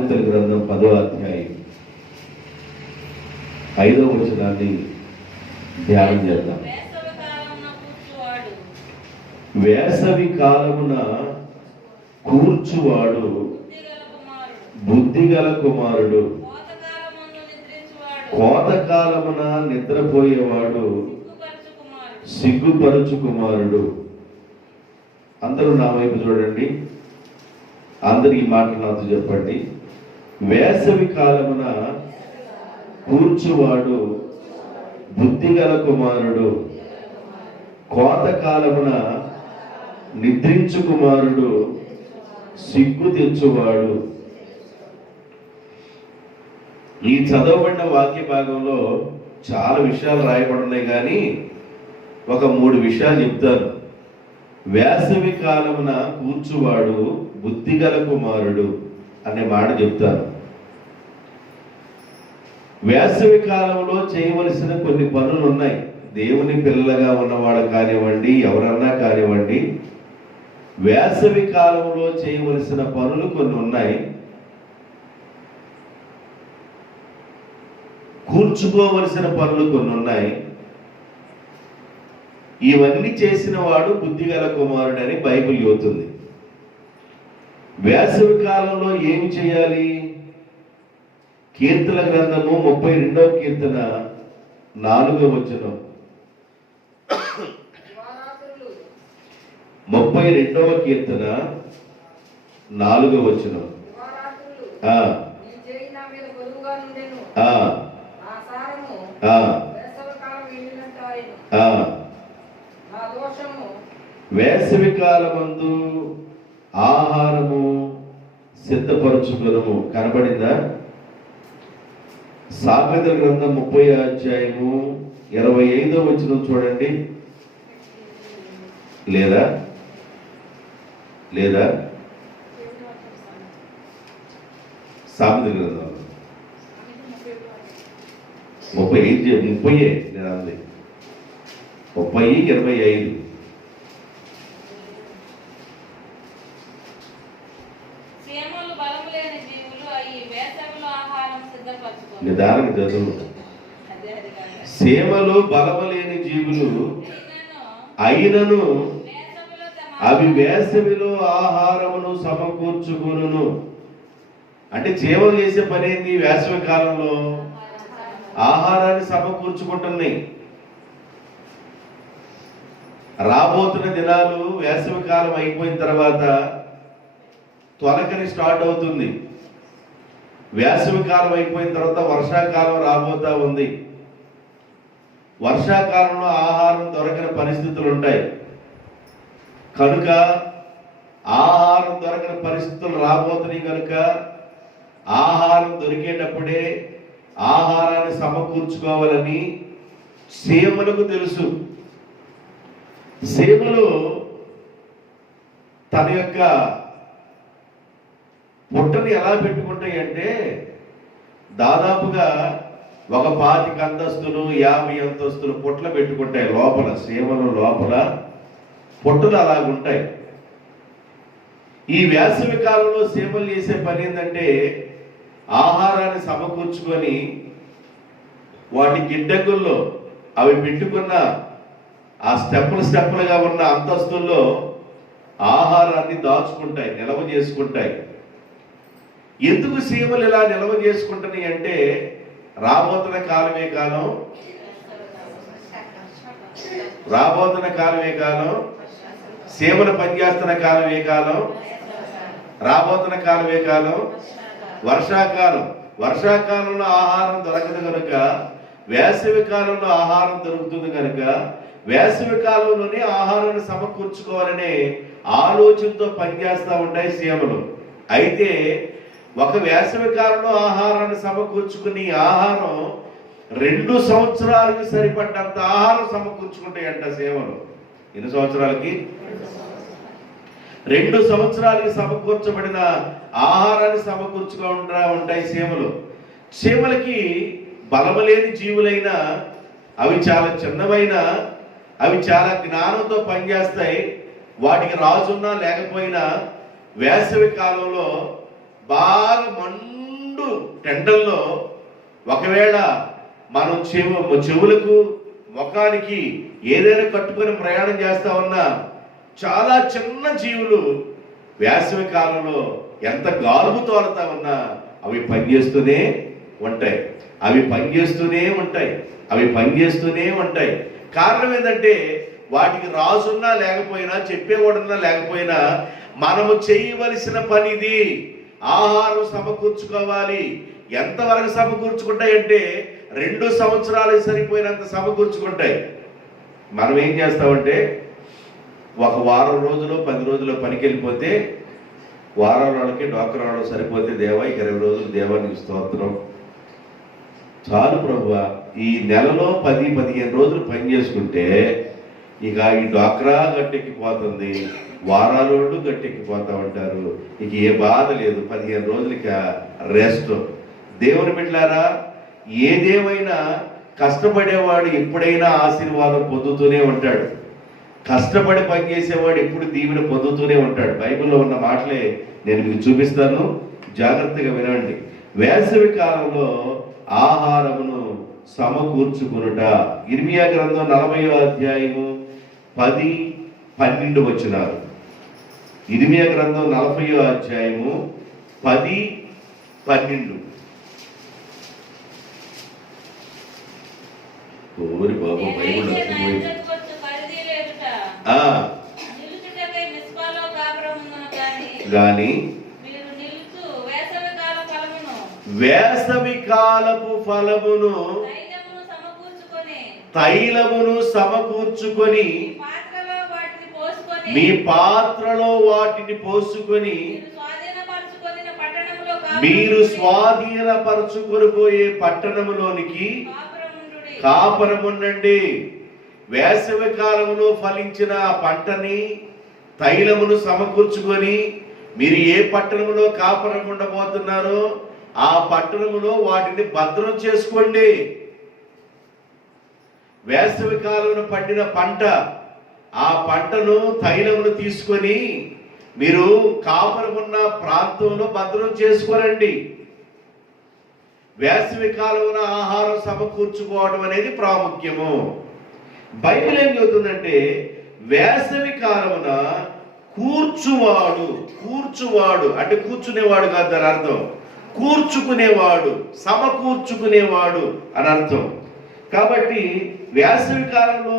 సామెతల గ్రంథం 10వ అధ్యాయం 5వ వచనాన్ని ధ్యానం చేద్దాం. వేసవి కాలమున కూర్చువాడు బుద్ధిగల కుమారుడు, కోతకాలమున నిద్రపోయేవాడు సిగ్గుపరచు కుమారుడు. అందరూ నా వైపు చూడండి, అందరు ఈ మాట నాతో చెప్పండి. వేసవి కాలమున కూర్చువాడు బుద్ధిగల కుమారుడు, కోతకాలమున నిద్రించు కుమారుడు సిగ్గు తెచ్చువాడు. ఈ చదవబడిన వాక్య భాగంలో చాలా విషయాలు రాయబడున్నాయి, కానీ ఒక 3 విషయాలు చెప్తాను. వేసవి కాలమున కూర్చువాడు బుద్ధిగల కుమారుడు అనే మాట చెప్తాను. వేసవి కాలంలో చేయవలసిన కొన్ని పనులు ఉన్నాయి. దేవుని పిల్లలుగా ఉన్నవాడు కానివ్వండి, ఎవరన్నా కానివ్వండి, వేసవి కాలంలో చేయవలసిన పనులు కొన్ని ఉన్నాయి. కూర్చుకోవలసిన పనులు కొన్ని ఉన్నాయి. ఇవన్నీ చేసిన వాడు బుద్ధిగల కుమారుడు అని బైబిల్ చెబుతుంది. వేసవి కాలంలో ఏమి చేయాలి? కీర్తన గ్రంథము 32వ కీర్తన 4వ వచనం. 32వ కీర్తన 4వ వచనం. వేసవి కాలమందు ఆహారము సిద్ధపరచుకొనుము. కనబడిందా? సామెతల గ్రంథం 30వ అధ్యాయము 25వ వచనం చూడండి. లేదా లేదా సామెతల గ్రంథం 30 నేను అంది 30:25. నిదానికి చదువు. సేమలు బలము లేని జీవులు అయినను అవి వేసవిలో ఆహారమును సమకూర్చుకును. అంటే సేవలు చేసే పని ఏంది? వేసవి కాలంలో ఆహారాన్ని సమకూర్చుకుంటున్నాయి. రాబోతున్న దినాలు వేసవి కాలం అయిపోయిన తర్వాత తొలకరి స్టార్ట్ అవుతుంది. వేసవి కాలం అయిపోయిన తర్వాత వర్షాకాలం రాబోతా ఉంది. వర్షాకాలంలో ఆహారం దొరకని పరిస్థితులు ఉంటాయి. కనుక ఆహారం దొరకని పరిస్థితులు రాబోతున్నాయి. కనుక ఆహారం దొరికేటప్పుడే ఆహారాన్ని సమకూర్చుకోవాలని సేమలకు తెలుసు. సేమలు తన యొక్క పొట్టని ఎలా పెట్టుకుంటాయి అంటే, దాదాపుగా ఒక 25 అంతస్తులు 50 అంతస్తులు పొట్టలు పెట్టుకుంటాయి లోపల. సేమలు లోపల పొట్టలు అలాగుంటాయి. ఈ వేసవి కాలంలో సేమలు చేసే పని ఏంటంటే, ఆహారాన్ని సమకూర్చుకొని వాటి గిడ్డంగుల్లో అవి పెట్టుకున్న ఆ స్టెప్పులుగా ఉన్న అంతస్తుల్లో ఆహారాన్ని దాచుకుంటాయి, నిల్వ చేసుకుంటాయి. ఎందుకు సీమలు ఇలా నిల్వ చేసుకుంటున్నాయి అంటే, రాబోతున్న కాలమే కాలం, సీమలు పనిచేస్తున్న కాలమే కాలం, రాబోతున్న కాలమే కాలం వర్షాకాలం. వర్షాకాలంలో ఆహారం దొరకదు కనుక వేసవి కాలంలో ఆహారం దొరుకుతుంది కనుక వేసవి కాలంలోనే ఆహారాన్ని సమకూర్చుకోవాలనే ఆలోచనతో పనిచేస్తూ ఉంటాయి సీమలు. అయితే ఒక వేసవి కాలంలో ఆహారాన్ని సమకూర్చుకుని ఆహారం 2 సంవత్సరాలకి సరిపడ్డంత ఆహారం సమకూర్చుకుంటాయంట సేవలు. ఎన్ని సంవత్సరాలకి? 2 సంవత్సరాలకి సమకూర్చబడిన ఆహారాన్ని సమకూర్చుకుంటా ఉంటాయి సేవలు. సేవలకి బలము లేని జీవులైన అవి చాలా చిన్నవైన, అవి చాలా జ్ఞానంతో పనిచేస్తాయి. వాటికి రాజున్నా లేకపోయినా వేసవి కాలంలో బాగా ఎండల్లో ఒకవేళ మనం చెవులకు ముఖానికి ఏదైనా కట్టుకొని ప్రయాణం చేస్తా ఉన్నా చాలా చిన్న జీవులు వేసవి కాలంలో ఎంత గాలుపు తోలుతా ఉన్నా అవి పనిచేస్తూనే ఉంటాయి, అవి పనిచేస్తూనే ఉంటాయి, అవి పనిచేస్తూనే ఉంటాయి. కారణం ఏంటంటే వాటికి రాజున్నా లేకపోయినా చెప్పేవాడున్నా లేకపోయినా మనము చేయవలసిన పనిది. ఆహారం సమకూర్చుకోవాలి. ఎంతవరకు సమకూర్చుకుంటాయంటే 2 సంవత్సరాలు సరిపోయినంత సమకూర్చుకుంటాయి. మనం ఏం చేస్తామంటే ఒక వారం రోజులు 10 రోజులు పనికి వెళ్ళిపోతే వారం వాళ్ళకి డాక్టర్ రావడం సరిపోతే దేవా 20 రోజులు దేవానికి స్తోత్రం చాలు ప్రభువా. ఈ నెలలో 10-15 రోజులు పని చేసుకుంటే ఇక ఈ డాక్రా గట్టెక్కిపోతుంది, వారాలు గట్టెక్కిపోతా ఉంటారు. ఇక ఏ బాధ లేదు, 15 రోజులకి రెస్ట్. దేవుని బిడ్డలారా, ఏదేమైనా కష్టపడేవాడు ఎప్పుడైనా ఆశీర్వాదం పొందుతూనే ఉంటాడు. కష్టపడి పనిచేసేవాడు ఎప్పుడు దీవెన పొందుతూనే ఉంటాడు. బైబిల్లో ఉన్న మాటలే నేను మీకు చూపిస్తాను, జాగ్రత్తగా వినండి. వేసవి కాలంలో ఆహారమును సమకూర్చుకునుట. ఇర్మియా గ్రంథం 40వ అధ్యాయము 10-12 వచనాలు. ఇర్మియా గ్రంథం 40వ అధ్యాయము 10-12. ఓరి బాబు, బైబిల్ గాని వేసవి కాలపు ఫలమును తైలమును సమకూర్చుకొని మీ పాత్రలో వాటిని పోసుకొని మీరు స్వాధీనపరచుకొని పోయే పట్టణములోనికి కాపురముండండి. వేసవి కాలంలో ఫలించిన పంటని తైలమును సమకూర్చుకొని మీరు ఏ పట్టణంలో కాపురం ఉండబోతున్నారో ఆ పట్టణములో వాటిని భద్రం చేసుకోండి. వేసవి కాలంలో పండిన పంట, ఆ పంటను తైలమును తీసుకొని మీరు కాపురం ఉన్న ప్రాంతంలో భద్రం చేసుకోరండి. వేసవి కాలంలో ఆహారం సమకూర్చుకోవడం అనేది ప్రాముఖ్యము. బైబిల్ ఏం చెబుతుందంటే వేసవి కాలమున కూర్చువాడు అంటే కూర్చునేవాడు కాదు, దాని అర్థం కూర్చుకునేవాడు, సమకూర్చుకునేవాడు అని అర్థం. కాబట్టి వేసవి కాలంలో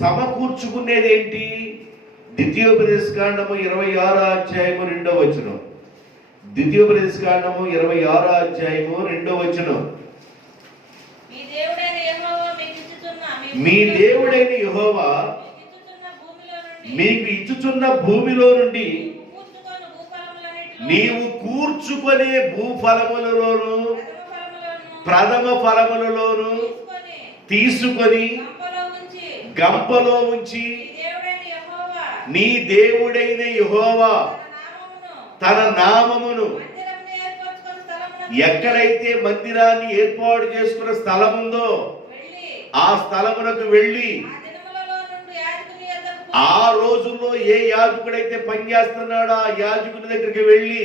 సమకూర్చుకునేది ఏంటి? ద్వితీయోపదేశకాండము 26వ అధ్యాయము 2వ వచనం. ద్వితీయోపదేశకాండము 26వ అధ్యాయము 2వ వచనం. మీ దేవుడైన యెహోవా మీకు ఇచ్చుచున్న భూమిలో నుండి నీవు కూర్చుకునే భూఫలములలోను ప్రథమ ఫలములలోను తీసుకొని గంపలో ఉంచి నీ దేవుడైన యెహోవా తన నామమును ఎక్కడైతే మందిరాన్ని ఏర్పాటు చేసుకున్న స్థలం ఉందో ఆ స్థలమునకు వెళ్ళి ఆ రోజుల్లో ఏ యాజకుడైతే పనిచేస్తున్నాడో ఆ యాజకుని దగ్గరికి వెళ్ళి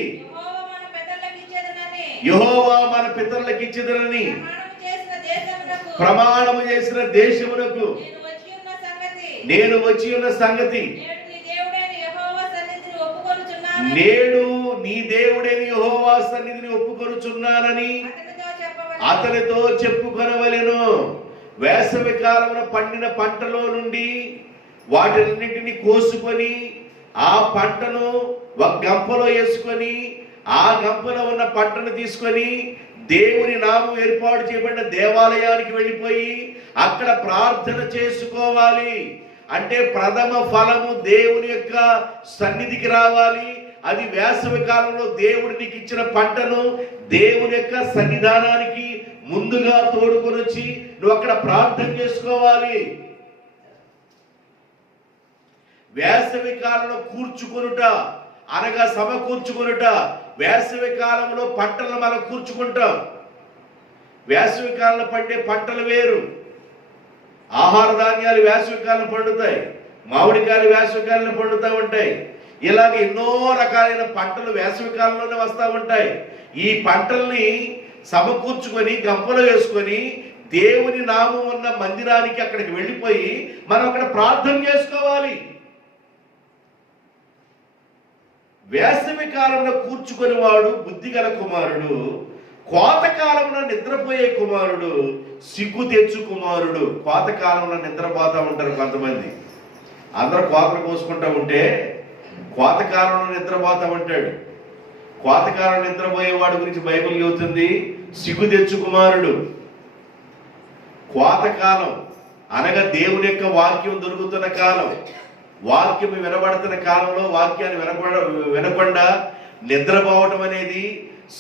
యెహోవా మన పితరులకు ఇచ్చేదనని ప్రమాణము చేసిన దేశమునకు నేను వచ్చి ఉన్న సంగతి నేడు నీ దేవుడైన యెహోవా సన్నిధిని ఒప్పుకొనుచున్నానని అతనితో చెప్పుకొనవలెను. వేసవి కాలమున పండిన పంటలో నుండి వాటిన్నింటినీ కోసుకొని ఆ పంటను ఒక గంపలో వేసుకొని ఆ గంపలో ఉన్న పంటను తీసుకొని దేవుని నామం ఏర్పాటు చేయబడిన దేవాలయానికి వెళ్ళిపోయి అక్కడ ప్రార్థన చేసుకోవాలి. అంటే ప్రథమ ఫలము దేవుని యొక్క సన్నిధికి రావాలి. అది వేసవి కాలంలో దేవుడు నీకు ఇచ్చిన పంటను దేవుని యొక్క సన్నిధానానికి ముందుగా తోడుకొని వచ్చి నువ్వు అక్కడ ప్రార్థన చేసుకోవాలి. వేసవి కాలంలో కూర్చుకొనుట అనగా సమకూర్చుకొనుట. వేసవి కాలంలో పంటలను మనం కూర్చుకుంటాం. వేసవి కాలంలో పండే పంటలు వేరు. ఆహార ధాన్యాలు వేసవి కాలం పండుతాయి, మామిడికాయలు వేసవి కాలంలో పండుతూ ఉంటాయి. ఇలాగ ఎన్నో రకాలైన పంటలు వేసవి కాలంలోనే వస్తూ ఉంటాయి. ఈ పంటల్ని సమకూర్చుకొని గంపలో వేసుకొని దేవుని నామం ఉన్న మందిరానికి అక్కడికి వెళ్ళిపోయి మనం అక్కడ ప్రార్థన చేసుకోవాలి. వేసవి కాలంలో కూర్చుకొని వాడు బుద్ధిగల కుమారుడు, కోతకాలంలో నిద్రపోయే కుమారుడు సిగ్గు తెచ్చు కుమారుడు. కోతకాలంలో నిద్రపోతా ఉంటారు కొంతమంది. అందరూ కోతలు కోసుకుంటా ఉంటే కోతకాలంలో నిద్రపోతా ఉంటాడు. కోతకాలం నిద్రపోయేవాడు గురించి బైబిల్ చెబుతుంది, సిగ్గు తెచ్చు కుమారుడు. కోతకాలం అనగా దేవుని యొక్క వాక్యం దొరుకుతున్న కాలం, వాక్యం వినబడుతున్న కాలంలో వాక్యాన్ని వినకుండా నిద్రపోవటం అనేది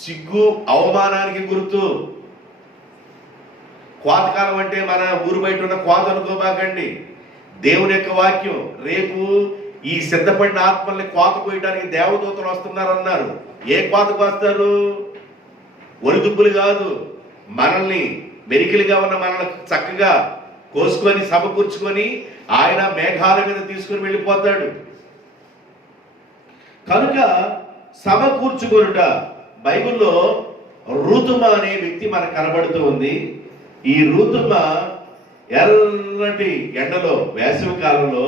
సిగ్గు, అవమానానికి గుర్తు. కోతకాలం అంటే మన ఊరు బయట ఉన్న కోత అనుకోబాకండి. దేవుని యొక్క వాక్యం, రేపు ఈ సిద్ధపడిన ఆత్మల్ని కోత కోయడానికి దేవదూతలు వస్తున్నారన్నారు. ఏ కోతకు వస్తారు? ఒలిదుబ్బులు కాదు, మనల్ని మెరికిలుగా ఉన్న మనల్ని చక్కగా కోసుకొని సమకూర్చుకొని ఆయన మేఘాల మీద తీసుకుని వెళ్ళిపోతాడు. కనుక సమకూర్చుకొనుట, బైబిల్లో ఋతుమ అనే వ్యక్తి మనకు కనబడుతూ ఉంది. ఈ ఋతుమ ఎర్రటి ఎండలో వేసవి కాలంలో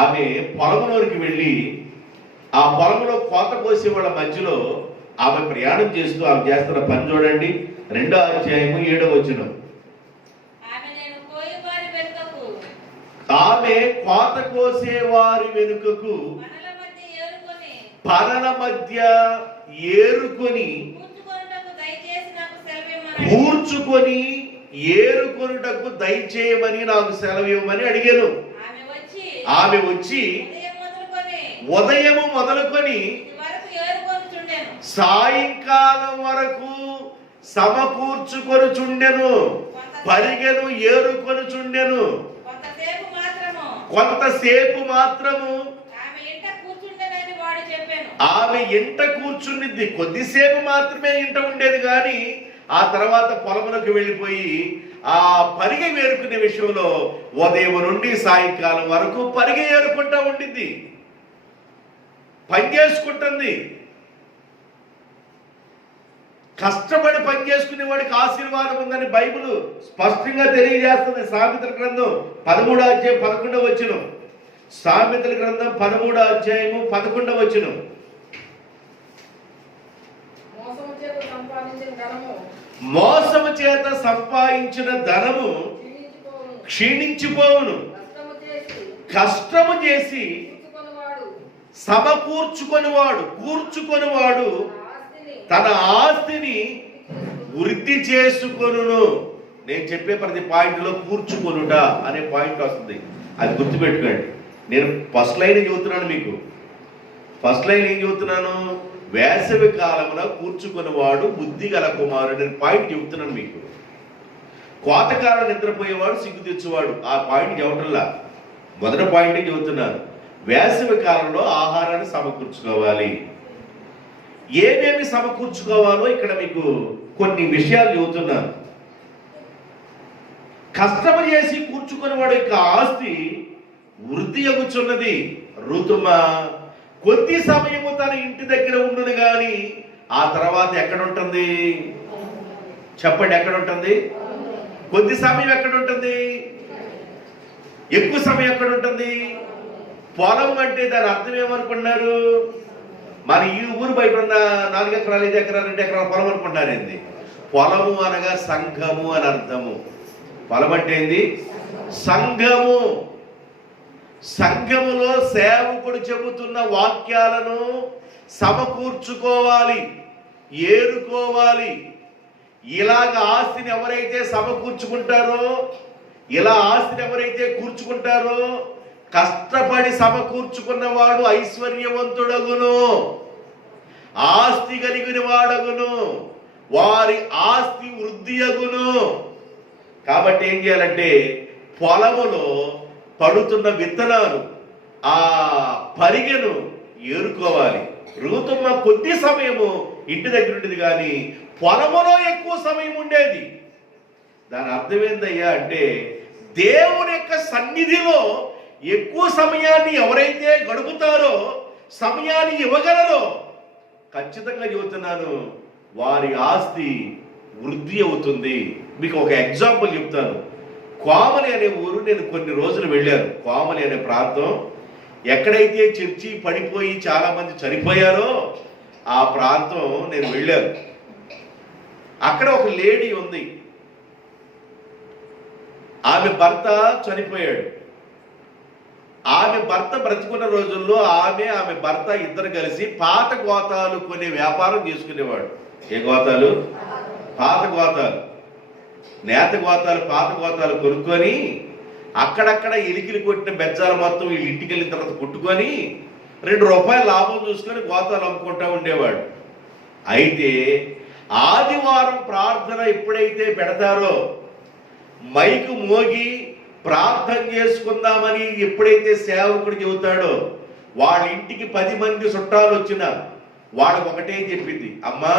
ఆమె పొలంలోనికి వెళ్ళి ఆ పొలంలో కోత కోసే వాళ్ళ మధ్యలో ఆమె ప్రయాణం చేస్తూ ఆమె చేస్తున్న పని చూడండి. 2వ అధ్యాయము 7వ వచనం. ఆమె కోత కోసే వారి వెనుకకు పనల మధ్య ఏరుకొని కూర్చుకొని ఏరుకొనుటకు దయచేయమని నాకు సెలవివ్వమని అడిగాను. ఆమె వచ్చి ఉదయము మొదలుకొని సాయంకాలం వరకు సమకూర్చుకొనుచుండెను, పరిగెను ఏరుకొనుచుండెను. కొంతసేపు మాత్రము ఆమె ఇంట కూర్చుండిద్ది. కొద్దిసేపు మాత్రమే ఇంట ఉండేది, కానీ ఆ తర్వాత పొలంలోకి వెళ్ళిపోయి ఆ పరిగె ఏరుకునే విషయంలో ఉదయం నుండి సాయంకాలం వరకు పరిగె ఏరుకుంటా ఉండిద్ది, పని చేసుకుంటుంది. కష్టపడి పని చేసుకునే వాడికి ఆశీర్వాదం ఉందని బైబిల్ స్పష్టంగా తెలియజేస్తుంది. సామెతల గ్రంథం 13వ అధ్యాయం 11వ వచనం. సామెతల గ్రంథం 13వ అధ్యాయము 11వ వచనం. మోసము చేత సంపాదించిన ధనము క్షీణించిపోవును, కష్టము చేసి సమకూర్చుకొనివాడు కూర్చుకొనివాడు తన ఆస్తిని వృద్ధి చేసుకొనును. నేను చెప్పే ప్రతి పాయింట్లో కూర్చుకొనుట అనే పాయింట్ వస్తుంది, అది గుర్తుపెట్టుకోండి. నేను ఫస్ట్ లైన్ చెబుతున్నాను మీకు. ఫస్ట్ లైన్ ఏం చెబుతున్నాను? వేసవి కాలంలో కూర్చుకునేవాడు బుద్ధి గల కుమారుడు అని పాయింట్ చెబుతున్నాను మీకు. కోతకాలం నిద్రపోయేవాడు సిగ్గు తెచ్చేవాడు, ఆ పాయింట్ చెప్పటంలా. మొదటి పాయింట్ చెబుతున్నాను. వేసవి కాలంలో ఆహారాన్ని సమకూర్చుకోవాలి. ఏమేమి సమకూర్చుకోవాలో ఇక్కడ మీకు కొన్ని విషయాలు చెబుతున్నాను. కష్టము చేసి కూర్చుకునేవాడు యొక్క ఆస్తి వృద్ధి అగుచున్నది. ఋతుమ కొద్ది సమయము తన ఇంటి దగ్గర ఉండును గాని ఆ తర్వాత ఎక్కడ ఉంటుంది? చెప్పండి, ఎక్కడ ఉంటుంది? కొద్ది సమయం ఎక్కడ ఉంటుంది? ఎక్కువ సమయం ఎక్కడ ఉంటుంది? పొలం అంటే దాని అర్థం ఏమనుకున్నారు? మన ఈ ఊరు బయట ఉన్న 4 ఎకరాలు 5 ఎకరాలు 2 ఎకరాల పొలం అనుకుంటారు. ఏంది పొలము అనగా సంఘము అని అర్థము. పొలం అంటే ఏంది? సంఘము. సంఘములో సేవకుడు చెబుతున్న వాక్యాలను సమకూర్చుకోవాలి, ఏరుకోవాలి. ఇలాగ ఆస్తిని ఎవరైతే సమకూర్చుకుంటారో, ఇలా ఆస్తిని ఎవరైతే కూర్చుకుంటారో, కష్టపడి సమకూర్చుకున్నవాడు ఐశ్వర్యవంతుడగును, ఆస్తి కలిగిన వాడగును, వారి ఆస్తి వృద్ధి అగును. కాబట్టి ఏం చేయాలంటే పొలములో పడుతున్న విత్తనాలు ఆ పరిగెను ఏరుకోవాలి. ఋతుమ కొద్ది సమయము ఇంటి దగ్గర ఉండేది, కానీ పొలములో ఎక్కువ సమయం ఉండేది. దాని అర్థం ఏందయ్యా అంటే దేవుని యొక్క సన్నిధిలో ఎక్కువ సమయాన్ని ఎవరైతే గడుపుతారో, సమయాన్ని ఇవ్వగలరో, ఖచ్చితంగా చెబుతున్నాను, వారి ఆస్తి వృద్ధి అవుతుంది. మీకు ఒక ఎగ్జాంపుల్ చెప్తాను. కోమలి అనే ఊరు నేను కొన్ని రోజులు వెళ్ళాను. కోమలి అనే ప్రాంతం, ఎక్కడైతే చర్చి పడిపోయి చాలా మంది చనిపోయారో ఆ ప్రాంతం నేను వెళ్ళాను. అక్కడ ఒక లేడీ ఉంది, ఆమె భర్త చనిపోయాడు. ఆమె భర్త బ్రతికున్న రోజుల్లో ఆమె భర్త ఇద్దరు కలిసి పాత గోతాలు కొనే వ్యాపారం చేసుకునేవాడు. ఏ గోతాలు? పాత గోతాలు, నేత గోతాలు, పాత గోతాలు కొనుక్కొని అక్కడక్కడ ఎలికిలు కొట్టిన బెజ్జాలు మొత్తం వీళ్ళు ఇంటికి వెళ్ళిన తర్వాత కుట్టుకొని ₹2 లాభం చూసుకొని గోతాలు అమ్ముకుంటూ ఉండేవాడు. అయితే ఆదివారం ప్రార్థన ఎప్పుడైతే పెడతారో, మైకు మోగి ప్రార్థన చేసుకుందామని ఎప్పుడైతే సేవకుడు చెబుతాడో, వాళ్ళ ఇంటికి 10 మంది చుట్టాలు వచ్చినా వాళ్ళకు ఒకటే చెప్పింది, అమ్మా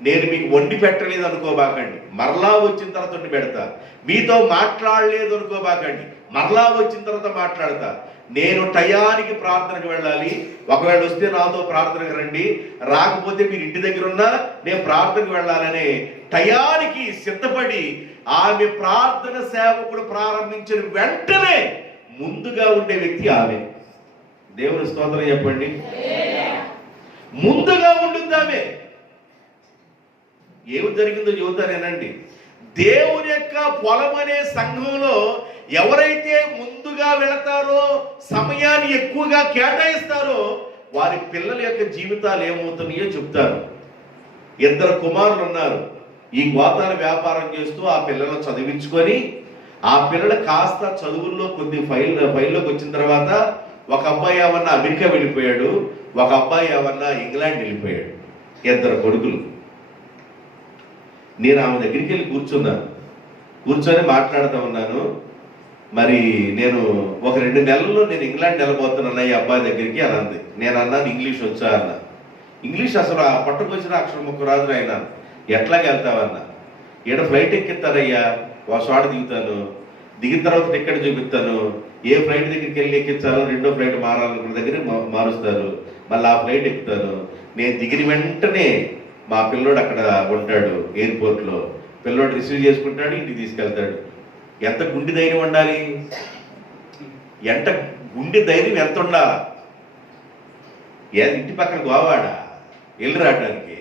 నేను మీకు వండి పెట్టలేదు అనుకోబాకండి, మరలా వచ్చిన తర్వాత వండి పెడతా. మీతో మాట్లాడలేదు అనుకోబాకండి, మరలా వచ్చిన తర్వాత మాట్లాడతా. నేను టయానికి ప్రార్థనకు వెళ్ళాలి. ఒకవేళ వస్తే నాతో ప్రార్థనకు రండి, రాకపోతే మీరు ఇంటి దగ్గర ఉన్నా నేను ప్రార్థనకు వెళ్ళాలనే టయానికి సిద్ధపడి ఆమె ప్రార్థన సేవకుడు ప్రారంభించిన వెంటనే ముందుగా ఉండే వ్యక్తి ఆమె. దేవుని స్తోత్రం చెప్పండి. ముందుగా ఉండుద్ది ఆమె. ఏమి జరిగిందో చెబుతానేనండి. దేవుని యొక్క పొలం అనే సంఘంలో ఎవరైతే ముందుగా వెళతారో, సమయాన్ని ఎక్కువగా కేటాయిస్తారో, వారి పిల్లల యొక్క జీవితాలు ఏమవుతున్నాయో చెప్తారు. 2 కుమారులు ఉన్నారు. ఈ గోతాల వ్యాపారం చేస్తూ ఆ పిల్లలను చదివించుకొని, ఆ పిల్లలు కాస్త చదువుల్లో కొద్ది ఫైల్లోకి వచ్చిన తర్వాత ఒక అబ్బాయి ఏమన్నా అమెరికా వెళ్ళిపోయాడు, ఒక అబ్బాయి ఏమన్నా ఇంగ్లాండ్ వెళ్ళిపోయాడు. 2 కొడుకులు. నేను ఆమె దగ్గరికి వెళ్ళి కూర్చొని మాట్లాడుతూ ఉన్నాను. మరి నేను ఒక 2 నెలల్లో నేను ఇంగ్లాండ్ వెళ్ళబోతున్నాను ఈ అబ్బాయి దగ్గరికి అని అంది. నేను అన్నాను, ఇంగ్లీష్ వచ్చా అన్న. ఇంగ్లీష్ అసలు ఆ పట్టుకొచ్చిన అక్షరం ముక్క రాదు ఆయన. ఎట్లాగ వెళ్తావన్నా? ఈడ ఫ్లైట్ ఎక్కిస్తారయ్యా, ఒక చోట దిగుతాను, దిగిన తర్వాత టికెట్ చూపిస్తాను, ఏ ఫ్లైట్ దగ్గరికి వెళ్ళి ఎక్కించాలో 2వ ఫ్లైట్ మారాలనుకున్న దగ్గర మారుస్తారు, మళ్ళీ ఆ ఫ్లైట్ ఎక్కుతాను. నేను దిగిన వెంటనే మా పిల్లోడు అక్కడ ఉంటాడు ఎయిర్పోర్ట్లో, పిల్లోడు రిసీవ్ చేసుకుంటాడు, ఇంటికి తీసుకెళ్తాడు. ఎంత గుండె ధైర్యం ఉండాలి, ఎంత గుండె ధైర్యం ఎంత ఉండాలా? ఇంటి పక్కన గోవాడా వెళ్ళి రావడానికి?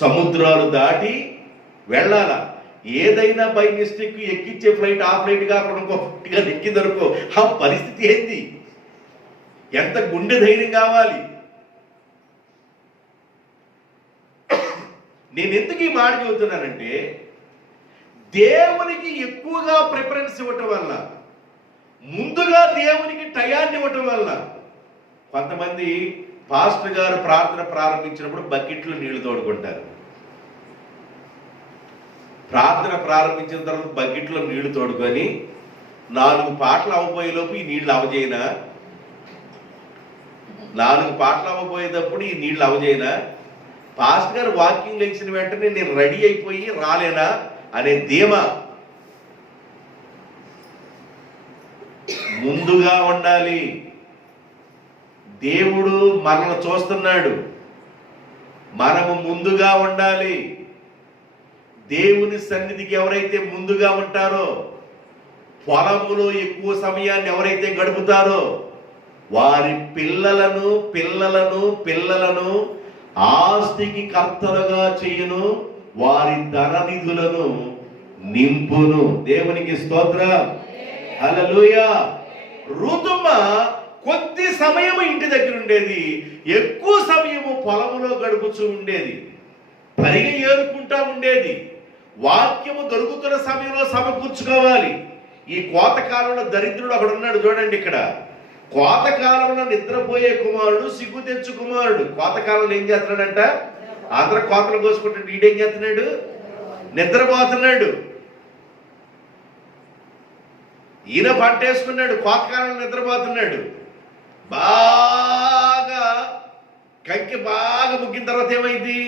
సముద్రాలు దాటి వెళ్ళాలా? ఏదైనా బై మిస్టేక్ ఎక్కించే ఫ్లైట్ ఆ ఫ్లైట్ కాకుండా ఇంకో ఫ్లైట్గా ఎక్కిందనుకో, ఆ పరిస్థితి ఏంది? ఎంత గుండె ధైర్యం కావాలి? నేను ఎందుకు ఈ మాట చెబుతున్నానంటే, దేవునికి ఎక్కువగా ప్రిఫరెన్స్ ఇవ్వటం వల్ల, ముందుగా దేవునికి టయాన్ని ఇవ్వటం వల్ల, కొంతమంది పాస్టర్ గారు ప్రార్థన ప్రారంభించినప్పుడు బకెట్లో నీళ్లు తోడుకుంటారు. ప్రార్థన ప్రారంభించిన తర్వాత బకెట్లో నీళ్లు తోడుకొని 4 పాటలు అవ్వబోయేలోపు ఈ నీళ్లు అవజేయనా? 4 పాటలు అవ్వబోయేటప్పుడు ఈ నీళ్లు అవజేయనా? పాస్టర్ గారు వాకింగ్ లేచిన వెంటనే నేను రెడీ అయిపోయి రాలేనా అనే ధీమా. ముందుగా ఉండాలి. దేవుడు మనల్ని చూస్తున్నాడు, మనము ముందుగా ఉండాలి. దేవుని సన్నిధికి ఎవరైతే ముందుగా ఉంటారో, పొలములో ఎక్కువ సమయాన్ని ఎవరైతే గడుపుతారో, వారి పిల్లలను పిల్లలను పిల్లలను ఆస్తికి కర్తలుగా చేయును, వారి ధననిధులను నింపును. దేవునికి స్తోత్రం. హల్లెలూయా. ఋతుమ కొద్ది సమయము ఇంటి దగ్గర ఉండేది, ఎక్కువ సమయము పొలములో గడుపుతూ ఉండేది, పరిగె ఏరుకుంటా ఉండేది. వాక్యము దొరుకుతున్న సమయంలో సమకూర్చుకోవాలి. ఈ కోతకాలంలో దరిద్రుడు అక్కడ ఉన్నాడు చూడండి. ఇక్కడ కోతకాలంలో నిద్రపోయే కుమారుడు, సిగ్గు తెచ్చు కుమారుడు. కోతకాలంలో ఏం చేస్తున్నాడంట? అందరూ కోతలు కోసుకుంటాడు, ఈడేం చేస్తున్నాడు? నిద్రపోతున్నాడు. ఈయన పంట వేసుకున్నాడు, కోతకాలంలో నిద్రపోతున్నాడు. బాగా కంకి బాగా ముగ్గిన తర్వాత ఏమైంది?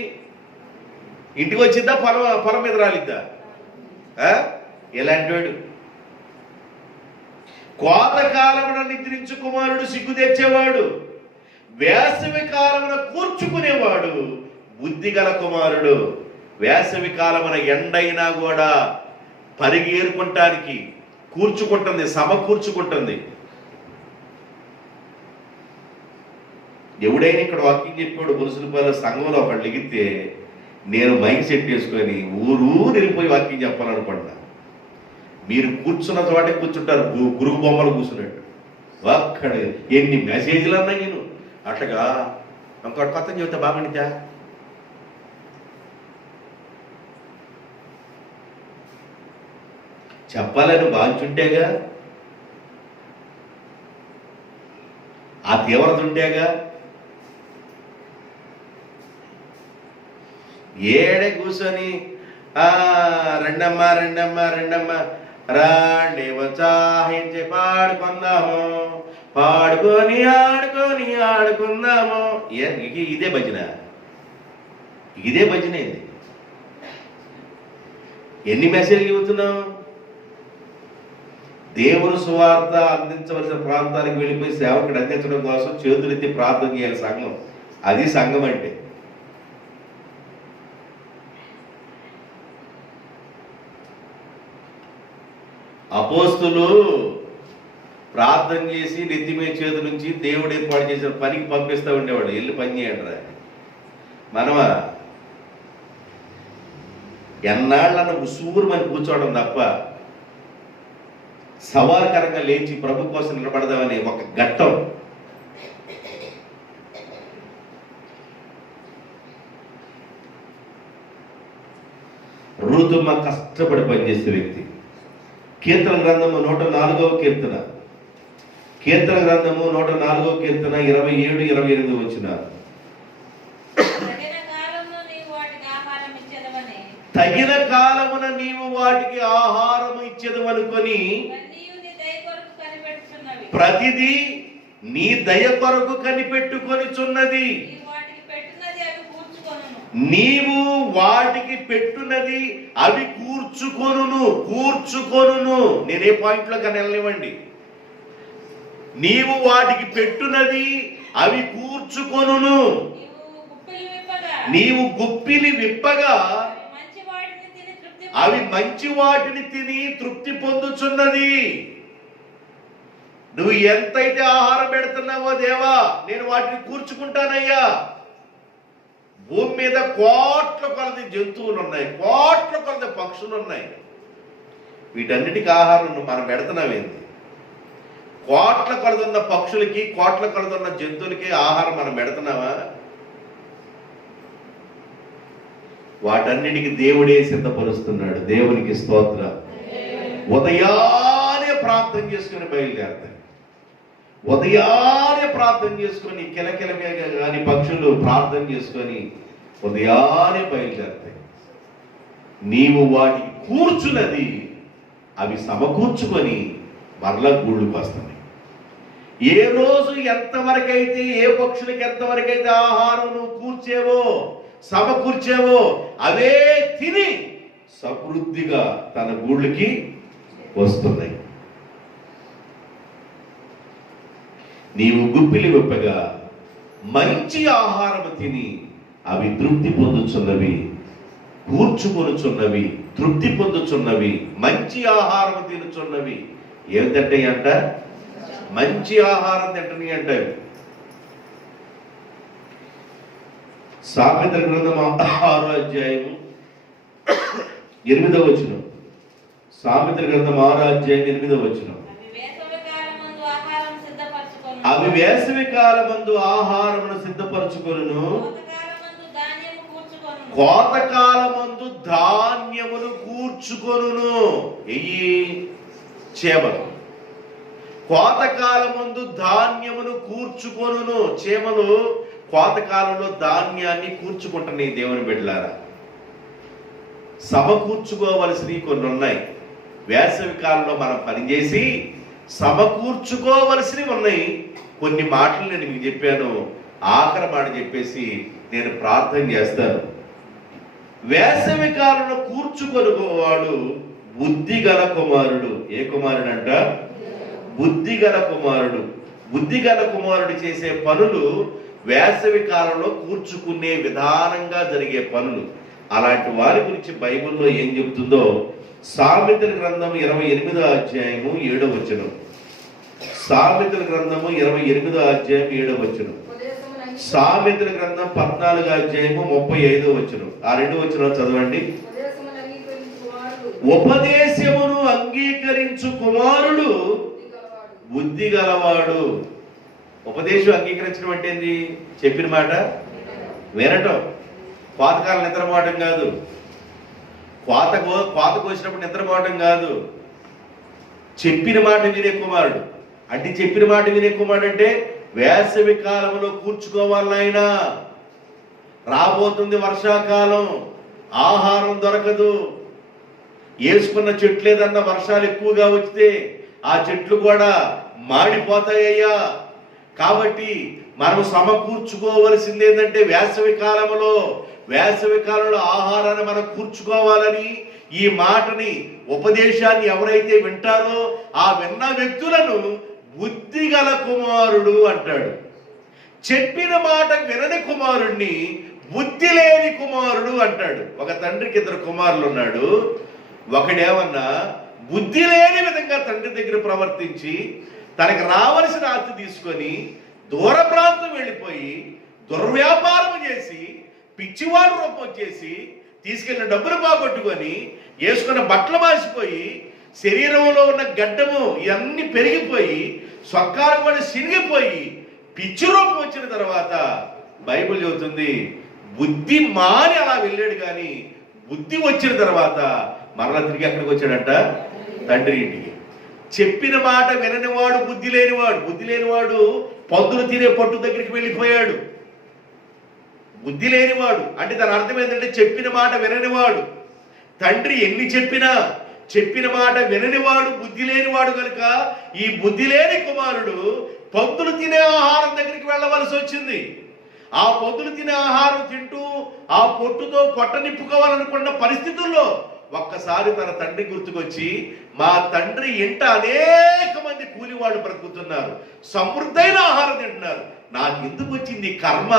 ఇంటికి వచ్చిద్దా? పొలం మీద రాలిద్దా? ఎలాంటి వాడు? కోతకాలమున నిద్రించు కుమారుడు సిగ్గు తెచ్చేవాడు, వేసవి కాలమున కూర్చుకునేవాడు బుద్ధి గల కుమారుడు. వేసవి కాలమున ఎండైనా కూడా పరిగేరుకుంటానికి కూర్చుకుంటుంది, సమకూర్చుకుంటుంది. ఎవడైనా ఇక్కడ వాకింగ్ చెప్పాడు మున్సిపల్ సంఘంలో ఒకళ్ళు ఎగితే నేను మైక్ సెట్ చేసుకొని ఊరు వెళ్ళిపోయి వాకింగ్ చెప్పాలనుకుంటా. మీరు కూర్చున్న చోటే కూర్చుంటారు, గురుగు బొమ్మలు కూర్చున్నట్టు. అక్కడ ఎన్ని మెసేజ్లు అన్నా నేను అట్లాగా ఇంకోటి కొత్త చెబుతా బాగుండిద్దా. చెప్పాలని బాగుంటుంటేగా, ఆ తీవ్రత ఉంటేగా. ఏడే కూర్చొని రెండమ్మ రెండమ్మ రెండమ్మ రాండి ఉత్సాహించి పాడుకుందాము, పాడుకొని ఆడుకొని ఆడుకుందాము. ఇదే భజన, ఇదే భజన. ఇది ఎన్ని మెసేజ్లు చెబుతున్నాం? దేవుని సువార్త అందించవలసిన ప్రాంతానికి వెళ్ళిపోయి సేవకుడు అందించడం కోసం చేతులెత్తి ప్రార్థన చేయాలి సంఘం. అది సంఘం అంటే. అపోస్తులు ప్రార్థన చేసి నెత్తిమే చేతుల నుంచి దేవుడు ఏర్పాటు చేసిన పనికి పంపిస్తూ ఉండేవాడు, వెళ్ళి పని చేయండి. మనమా ఎన్నాళ్ళన్న ఉసూరు మన కూర్చోవడం తప్ప సవాలకరంగా లేచి ప్రభు కోసం నిలబడదామని ఒక ఘట్టం. ఋతుమ కష్టపడి పనిచేసే వ్యక్తి. కీర్తన గ్రంథము 104వ కీర్తన, కీర్తన గ్రంథము 104వ కీర్తన 27, 28 వచ్చిన తగిన కాలమున నీవు వాటికి ఆహారం ఇచ్చేది అనుకొని ప్రతిదీ నీ దయ కొరకు కనిపెట్టుకొనిచున్నది. నీవు వాటికి పెట్టున్నది అవి కూర్చుకొనును, కూర్చుకొనును. నేనే పాయింట్లో కానీ వెళ్ళనివ్వండి. నీవు వాటికి పెట్టున్నది అవి కూర్చుకొనును. నీవు గుప్పిలి విప్పగా అవి మంచి వాటిని తిని తృప్తి పొందుచున్నది. నువ్వు ఎంతైతే ఆహారం పెడుతున్నావో దేవా, నేను వాటిని కూర్చుకుంటానయ్యా. భూమి మీద కోట్ల కొలది జంతువులు ఉన్నాయి, కోట్ల కొలది పక్షులు ఉన్నాయి. వీటన్నిటికీ ఆహారం మనం పెడుతున్నామేంది? కోట్ల కొలది ఉన్న పక్షులకి, కోట్ల కొలది ఉన్న జంతువులకి ఆహారం మనం పెడుతున్నావా? వాటన్నిటికి దేవుడే సిద్ధపరుస్తున్నాడు. దేవునికి స్తోత్ర. ఉదయాన్నే ప్రార్థన చేసుకుని బయలుదేరతాయి. ఉదయాన్నే ప్రార్థన చేసుకొని కిలకిలగా కానీ పక్షులు ప్రార్థన చేసుకొని ఉదయాన్నే బయలుదేరతాయి. నీవు వాటికి కూర్చున్నది అవి సమకూర్చుకొని మరలా గూళ్ళకు వస్తాయి. ఏ రోజు ఎంతవరకైతే, ఏ పక్షులకి ఎంతవరకైతే ఆహారం నువ్వు కూర్చేవో, సమకూర్చేవో, అవే తిని సమృద్ధిగా తన గూళ్ళకి వస్తున్నాయి. నీవు గుప్పిలి విప్పగా మంచి ఆహారం తిని అవి తృప్తి పొందుచున్నవి, కూర్చుకొనుచున్నవి, తృప్తి పొందుచున్నవి, మంచి ఆహారం తినుచున్నవి. ఏం తింటాయి అంట? మంచి ఆహారం తింటని అంటే. సామెతల గ్రంథం 6వ అధ్యాయము 8వ వచనం. సామెతల గ్రంథం 6వ అధ్యాయం 8వ వచనం. అవి వేసవి కాలమందు ఆహారమును సిద్ధపరచుకొనును, కోతకాలమందు ధాన్యమును కూర్చుకొనును. ఎయ్యి చేమలు. కోతకాలమందు ధాన్యమును కూర్చుకొనును. చేమలు కోతకాలంలో ధాన్యాన్ని కూర్చుకుంటున్నాయి. దేవుని బిడ్డలారా, సమకూర్చుకోవలసినవి కొన్ని ఉన్నాయి. వేసవి కాలంలో మనం పనిచేసి సమకూర్చుకోవలసినవి ఉన్నాయి. కొన్ని మాటలు నేను మీకు చెప్పాను, ఆఖరి మాట చెప్పేసి నేను ప్రార్థన చేస్తాను. వేసవి కాలంలో కూర్చుకొనుకోవాడు బుద్ధిగల కుమారుడు. ఏ కుమారుడు అంట? బుద్ధిగల కుమారుడు. బుద్ధిగల కుమారుడు చేసే పనులు వేసవి కాలంలో కూర్చుకునే విధానంగా జరిగే పనులు. అలాంటి వారి గురించి బైబిల్లో ఏం చెబుతుందో సామెతల గ్రంథం 28వ అధ్యాయము 7వ వచనం. సామెతల గ్రంథము 28వ అధ్యాయం 7వ వచనం. సామెతల గ్రంథం 14వ అధ్యాయము 35వ వచనం. ఆ రెండు వచనాలు చదవండి. ఉపదేశమును అంగీకరించు కుమారుడు బుద్ధి గలవాడు. ఉపదేశం అంగీకరించడం అంటే ఏంది? చెప్పిన మాట వినటం. పాతకాలం నిద్రపోవటం కాదు, కోత కోసినప్పుడు నిద్రపోవటం కాదు. చెప్పిన మాట వినే కుమారుడు. అంటే చెప్పిన మాట వినే కుమారుడు అంటే వేసవి కాలంలో కూర్చుకోవాలైనా, రాబోతుంది వర్షాకాలం, ఆహారం దొరకదు, వేసుకున్న చెట్లు ఏదన్నా వర్షాలు ఎక్కువగా వస్తే ఆ చెట్లు కూడా మాడిపోతాయ్యా. కాబట్టి మనం సమకూర్చుకోవలసింది ఏంటంటే వేసవి కాలంలో ఆహారాన్ని మనం కూర్చుకోవాలని ఈ మాటని, ఉపదేశాన్ని ఎవరైతే వింటారో ఆ విన్న వ్యక్తులను బుద్ధిగల కుమారుడు అంటాడు. చెప్పిన మాట వినని కుమారుణ్ణి బుద్ధి లేని కుమారుడు అంటాడు. ఒక తండ్రికి 2 కుమారులు ఉన్నాడు. ఒకడేమన్నా బుద్ధి లేని విధంగా తండ్రి దగ్గర ప్రవర్తించి తనకు రావలసిన ఆస్తి తీసుకొని దూర ప్రాంతం వెళ్ళిపోయి దుర్వ్యాపారం చేసి పిచ్చివాడు రూపం చేసి తీసుకెళ్లిన డబ్బులు బాగొట్టుకొని వేసుకున్న బట్టలు మాసిపోయి శరీరంలో ఉన్న గడ్డము ఇవన్నీ పెరిగిపోయి సొక్కాలు కూడా సిరిగిపోయి పిచ్చి రూపం వచ్చిన తర్వాత బైబిల్ చెబుతుంది బుద్ధి మాని అలా వెళ్ళాడు. కానీ బుద్ధి వచ్చిన తర్వాత మరలా తిరిగి ఎక్కడికి వచ్చాడంట? తండ్రి ఇంటికి. చెప్పిన మాట విననివాడు బుద్ధి లేనివాడు పందులు తినే పట్టు దగ్గరికి వెళ్ళిపోయాడు. బుద్ధి లేనివాడు అంటే దాని అర్థం ఏంటంటే చెప్పిన మాట విననివాడు. తండ్రి ఎన్ని చెప్పిన మాట విననివాడు, బుద్ధి లేనివాడు కనుక ఈ బుద్ధి లేని కుమారుడు పందులు తినే ఆహారం దగ్గరికి వెళ్ళవలసి వచ్చింది. ఆ పందులు తినే ఆహారం తింటూ ఆ పొట్టుతో పొట్ట నింపుకోవాలనుకున్న పరిస్థితుల్లో ఒక్కసారి తన తండ్రి గుర్తుకొచ్చి, మా తండ్రి ఇంట అనేక మంది కూలివాళ్ళు బ్రతుకుతున్నారు, సమృద్ధైన ఆహారం తింటున్నారు, నాకు ఎందుకు వచ్చింది కర్మ?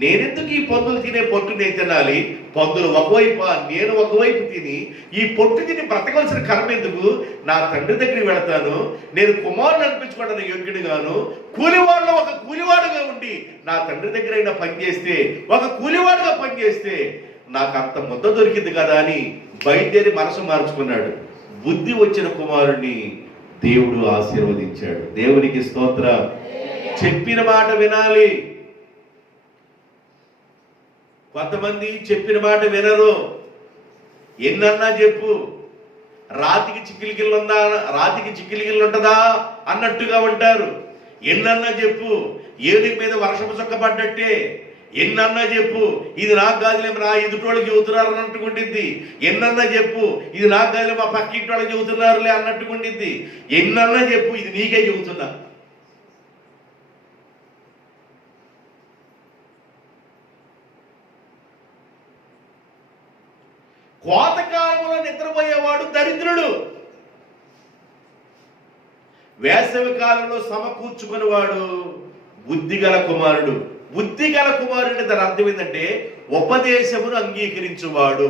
నేనెందుకు ఈ పందులు తినే పొట్టు నేను తినాలి? పందులు ఒకవైపు, నేను ఒకవైపు తిని ఈ పొట్టు తిని బ్రతకవలసిన కర్మ ఎందుకు? నా తండ్రి దగ్గరికి వెళతాను, నేను కుమారుని అనిపించుకోవడానికి యోగ్యుడిగాను, కూలివాడులో ఒక కూలివాడుగా ఉండి నా తండ్రి దగ్గర అయినా పనిచేస్తే, ఒక కూలివాడుగా పనిచేస్తే నాకు అంత ముద్ద దొరికింది కదా అని బయలుదేరి మనసు మార్చుకున్నాడు. బుద్ధి వచ్చిన కుమారుణ్ణి దేవుడు ఆశీర్వదించాడు. దేవునికి స్తోత్రం. చెప్పిన మాట వినాలి. కొంతమంది చెప్పిన మాట వినరు. ఎన్నన్నా చెప్పు, రాతికి చిక్కిలిగిల్లు ఉంటుందా అన్నట్టుగా ఉంటారు. ఎన్నన్నా చెప్పు, ఏనుగు మీద వర్షపు చొక్క పడ్డట్టే. ఎన్నన్నా చెప్పు, ఇది నాకు కాదులే నా ఎదుటోళ్ళకి చెబుతున్నారు అన్నట్టుకుంటుంది. ఎన్నన్నా చెప్పు, ఇది నాకు కాదులే మా పక్కింటి వాళ్ళకి చెబుతున్నారులే అన్నట్టుకుంటుంది. ఎన్నన్నా చెప్పు, ఇది నీకే చెబుతున్నా. కోతకాలంలో నిద్రపోయేవాడు దరిద్రుడు. వేసవి కాలంలో సమకూర్చుకునేవాడు బుద్ధిగల కుమారుడు. బుద్ధిగల కుమారుడు దాని అర్థం ఏంటంటే ఉపదేశమును అంగీకరించువాడు.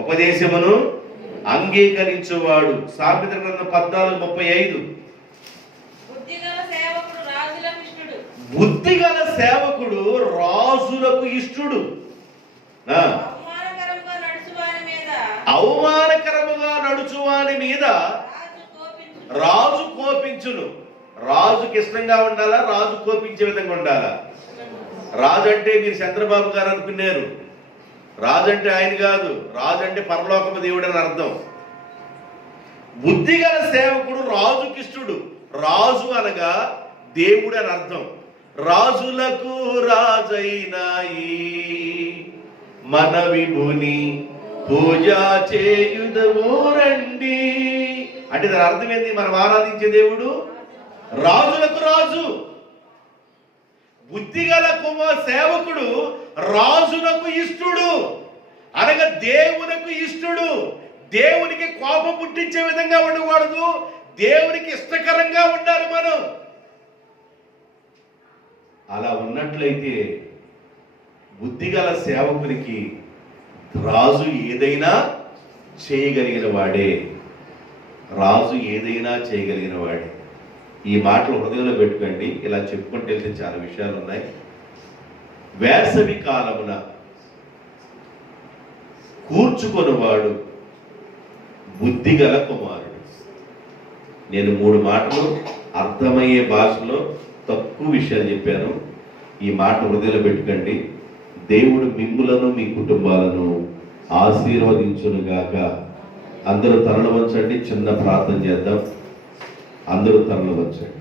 ఉపదేశమును అంగీకరించువాడు. సామెతల గ్రంథం 14:35. బుద్ధిగల సేవకుడు రాజులకు ఇష్టుడు. అవమానకరముగా నడుచువాని మీద రాజు కోపించును. రాజుకి ఇష్టంగా ఉండాలా? రాజు కోపించే విధంగా ఉండాలా? రాజు అంటే మీరు చంద్రబాబు గారు అనుకున్నారు. రాజు అంటే ఆయన కాదు. రాజు అంటే పరలోకపు దేవుడు అని అర్థం. బుద్ధిగల సేవకుడు రాజుకిష్టుడు. రాజు అనగా దేవుడు అని అర్థం. రాజులకు రాజైనాయి మన విభుని పూజ చేయుదము రండి అంటే దాని అర్థం ఏంది? మనం ఆరాధించే దేవుడు రాజులకు రాజు. బుద్ధిగల సేవకుడు రాజునకు ఇష్టుడు అనగా దేవునికి ఇష్టుడు. దేవునికి కోపం పుట్టించే విధంగా ఉండకూడదు, దేవునికి ఇష్టకరంగా ఉండాలి మనం. అలా ఉన్నట్లయితే బుద్ధిగల సేవకునికి రాజు ఏదైనా చేయగలిగిన వాడే. రాజు ఏదైనా చేయగలిగిన వాడే. ఈ మాటలు హృదయంలో పెట్టుకోండి. ఇలా చెప్పుకుంటూ వెళ్తే చాలా విషయాలు ఉన్నాయి. వేసవి కాలమున కూర్చుకొనివాడు బుద్ధిగల కుమారుడు. నేను 3 మాటలు అర్థమయ్యే భాషలో తక్కువ విషయాలు చెప్పాను. ఈ మాట హృదయంలో పెట్టుకోండి. దేవుడు మిమ్ములను మీ కుటుంబాలను ఆశీర్వదించునుగాక. అందరూ తరలి వంచండి. చిన్న ప్రార్థన చేద్దాం. అందరూ తరలి వంచండి.